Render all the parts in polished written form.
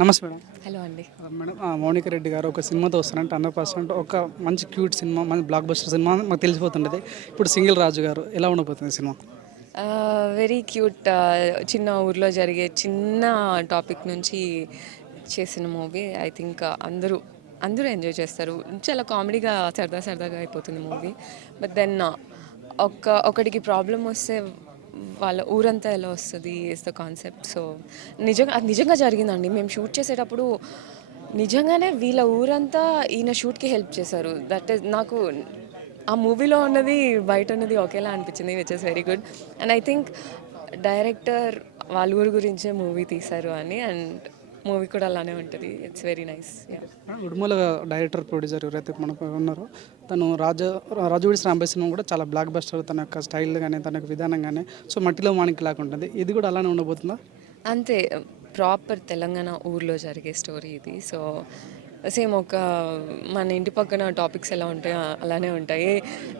నమస్తే madam. Hello అండి. Madam Mounika Reddy గారు ఒక సినిమాతో వస్తారంటే 100% ఒక మంచి క్యూట్ సినిమా, మంచి బ్లాక్ బస్టర్ సినిమా అని మాకు తెలిసిపోతుండేది. ఇప్పుడు సింగిల్ రాజు గారు ఎలా ఉండబోతుంది సినిమా? Very cute. చిన్న ఊర్లో జరిగే చిన్న టాపిక్ నుంచి చేసిన మూవీ. ఐ థింక్ అందరూ అందరూ ఎంజాయ్ చేస్తారు. చాలా కామెడీగా సరదాగా అయిపోతుంది మూవీ. బట్ దెన్ ఒకడికి ప్రాబ్లం వస్తే వాళ్ళ ఊరంతా ఎలా వస్తుంది ఇస్ ద కాన్సెప్ట్. సో అది నిజంగా జరిగిందండి. మేము షూట్ చేసేటప్పుడు నిజంగానే వీళ్ళ ఊరంతా ఈయన షూట్కి హెల్ప్ చేశారు. దట్ ఈస్ నాకు ఆ మూవీలో ఉన్నది బయట ఉన్నది ఒకేలా అనిపించింది, which is very good. And I think director వాళ్ళ ఊరు గురించే మూవీ తీశారు అని. అండ్ మూవీ కూడా అలానే ఉంటుంది. It's very nice. Udumala director producer ఎవరైతే మనకు ఉన్నారో తను రాజుడి రాంబాయ్ సినిమా కూడా చాలా బ్లాక్ బస్టర్, తన యొక్క స్టైల్ కానీ తన యొక్క విధానం కానీ సో మట్టిలో మాణిక్ లాగా ఉంటుంది. ఇది కూడా అలానే ఉండబోతుందా? అంతే, ప్రాపర్ తెలంగాణ ఊర్లో జరిగే స్టోరీ ఇది. సో సేమ్ ఒక మన ఇంటి పక్కన టాపిక్స్ ఎలా ఉంటాయో అలానే ఉంటాయి.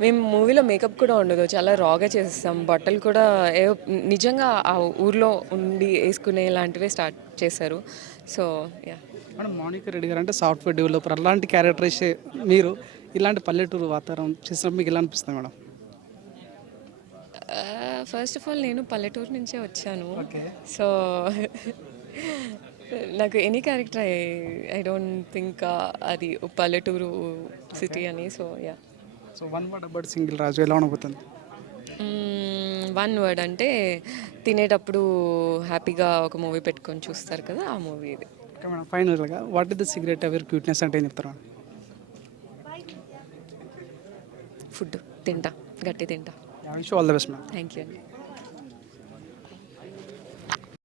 మేము మూవీలో మేకప్ కూడా ఉండదు, చాలా రాగా చేసేస్తాం. బట్టలు కూడా ఏవో నిజంగా ఆ ఊర్లో ఉండి వేసుకునే లాంటివే స్టార్ట్ చేశారు. So yeah. Madam Mounika Reddy గారు అంటే సాఫ్ట్వేర్ డెవలపర్ అలాంటి క్యారెక్టరైజ్ మీరు ఇలాంటి పల్లెటూరు వాతావరణం చేసినప్పుడు మీకు ఎలా అనిపిస్తుంది మేడం? ఫస్ట్ ఆఫ్ ఆల్ నేను పల్లెటూరు నుంచే వచ్చాను. ఓకే. సో నాకు any character I don't think అది పల్లెటూరు సిటీ అని. So yeah. So one word about single Raju ఎలా ఉండబోతుంది? వన్ వర్డ్ అంటే తినేటప్పుడు హ్యాపీగా ఒక మూవీ పెట్టుకొని చూస్తారు కదా, ఆ మూవీ ఇది. ఓకే మేడం, ఫైనల్గా what is the secret our cuteness అంటే ఏం చెప్తారు? ఫుడ్ తింటా, గట్టి తింటా. Wish all the best madam. Thank you అండి.